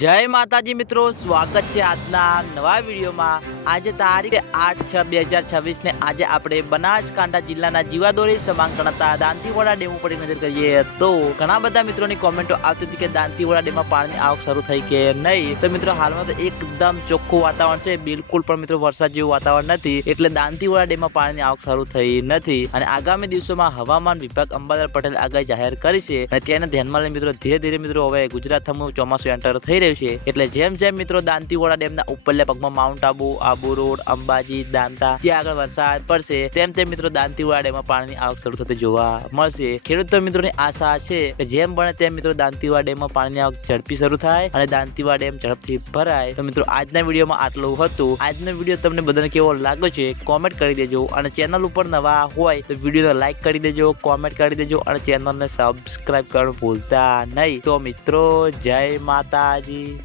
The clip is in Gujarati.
જય માતાજી મિત્રો, સ્વાગત છે આજના નવા વિડીયોમાં। આજે તારીખ 8/6/2026 ને આજે આપણે બનાસકાંઠા જિલ્લાના જીવાદોરી સમાંકણતા દાંતીવાડા ડેમ ઉપર નજર કરીએ તો ઘણા બધા મિત્રોની કોમેન્ટો આવતી હતી કે દાંતીવાડા ડેમમાં પાણીની આવક શરૂ થઈ કે નહીં। તો મિત્રો હાલમાં તો એકદમ ચોખ્ખું વાતાવરણ છે, બિલકુલ પણ મિત્રો વરસાદ જેવું વાતાવરણ નથી, એટલે દાંતીવાડા ડેમમાં પાણીની આવક શરૂ થઈ નથી અને આગામી દિવસોમાં હવામાન વિભાગ અંબાલાલ પટેલ આગાહી જાહેર કરી છે અને તેને ધ્યાનમાં લઈને મિત્રો ધીરે ધીરે મિત્રો હવે ગુજરાતમાં ચોમાસું એન્ટર થઈ રહ્યું છે। એટલે જેમ જેમ મિત્રો દાંતીવાડા ડેમના ઉપરલા ભાગમાં માઉન્ટ આબુ રોડ, અંબાજી, દાંતા ત્યાં આગળ વરસાદ પડશે તેમ તેમ મિત્રો દાંતીવાડા ડેમમાં પાણીની આવક શરૂ થતી જોવા મળશે। ખેડૂતો મિત્રોની આશા છે કે જેમ બને તેમ મિત્રો દાંતીવાડા ડેમમાં પાણીની આવક ઝડપી શરૂ થાય અને દાંતીવાડા ડેમ ઝડપથી ભરાય। તો મિત્રો આજના વિડીયોમાં આટલું હતું। આજનો વિડીયો તમને બધાને કેવો લાગ્યો છે કોમેન્ટ કરી દેજો અને ચેનલ ઉપર નવા હોય તો વિડીયોને લાઈક કરી દેજો, કોમેન્ટ કરી દેજો અને ચેનલને સબસ્ક્રાઇબ કરવાનું ભૂલતા નહીં। તો મિત્રો જય માતાજી।